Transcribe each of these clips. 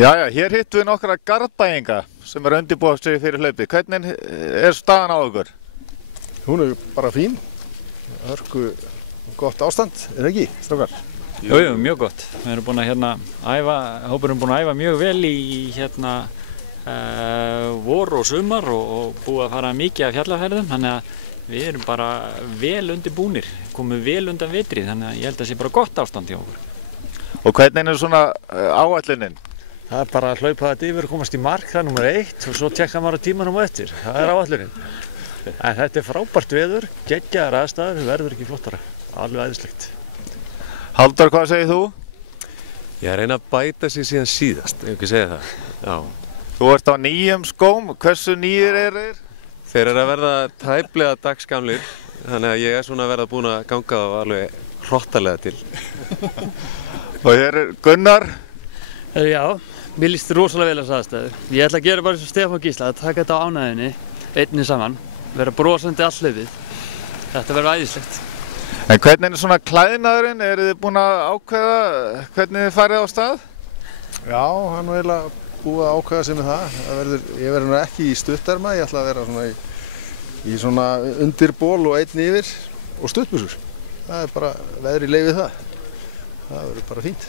Jæja, hér hittum við nokkra garðbæinga sem undirbúa sig fyrir hlaupið. Hvernig staðan á ykkur? Hún bara fín, hörku gott ástand, ekki, strákar? Jú, mjög gott. Við erum búin að hópurinn er búin að æfa mjög vel í vor og sumar og búið að fara mikið af fjallaferðum, þannig að við erum bara vel undirbúnir, komum vel undan vetri, þannig að ég held að það sé bara gott ástand hjá okkur. Og hvernig svona áætlunin? Það er bara að hlaupa þetta yfir og komast í mark, það er nummer 1 og svo tekka maður tímanum á eftir, það er áætlunin. En þetta er frábært veður, geggjaðar aðstæður, verður ekki flottara, alveg æðislegt. Halldór, hvað segir þú? Ég reyna að bæta sig síðan síðast, ef ekki segja það. Já. Þú ert á nýjum skóm, hversu nýjir eru þeir? Þeir eru að verða tæplega dagsgamlir, þannig að ég er svona að verða búin að ganga þá alveg hrottalega til. Og hér er Gunnar. Já, mér líst rosalega vel að þessa aðstæðu. Ég ætla að gera bara eins og Stefán Gísla, að taka þetta á ánæðinni, einni saman, vera brosandi all hlaupið. Þetta verður æðislegt. En hvernig svona klæðnaðurinn? Eru þið búin að ákveða hvernig þið farið á stað? Já, hann er eiginlega búið að ákveða sig með það. Ég verður ekki í stutterma, ég ætla að vera svona í svona undir ból og einn yfir og stuttbuxur. Það er bara veðri leyfið það. Það verður bara fínt.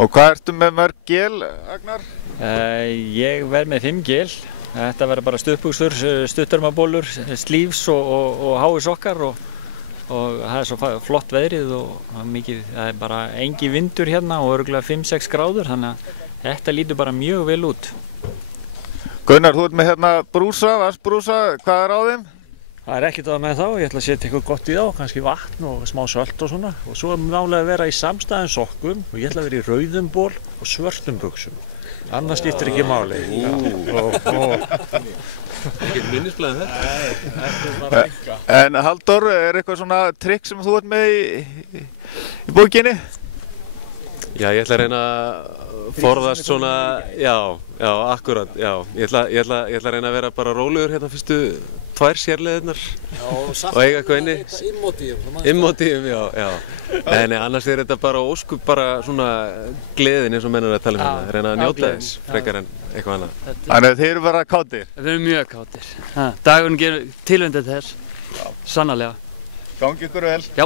Og hvað ertu með mörg gel, Agnar? Ég verð með 5 gel. Þetta verður bara stuttbuxur, stuttermabólur, slífs og hái sokkar og það er svo flott veðrið og það er bara engin vindur hérna og örugglega 5-6 gráður, þannig að þetta lítur bara mjög vel út. Gunnar, þú ert með hérna brúsa, vassbrúsa, hvað er á þeim? Það er ekkert að með þá, ég ætla að setja eitthvað gott í þá, kannski vatn og smá sölt og svona. Og svo er nálega að vera í samstæðum sokkum og ég ætla að vera í rauðum ból og svörtum buxum. Annars skiptir ekki máli. Ekkert minnisblæð þetta. Þetta er bara enga. En Halldór, er eitthvað svona trikk sem þú ert með í bókinni? Já, ég ætla að reyna að forðast svona, já, akkurat, já. Ég ætla að reyna að vera bara rólegur hérna fyrstu 2 sérleiðirnar og eiga eitthvað inni. Immótíum, já. Nei, annars er þetta bara óskup, bara svona gleðin eins og menn eru að tala um hérna. Reyna að njóta þess, frekar en eitthvað annað. Þannig að þið eru bara kátir? Við erum mjög kátir. Dagurinn gerir tilvöndið þess, sannarlega. Gangi ykkur vel. Já.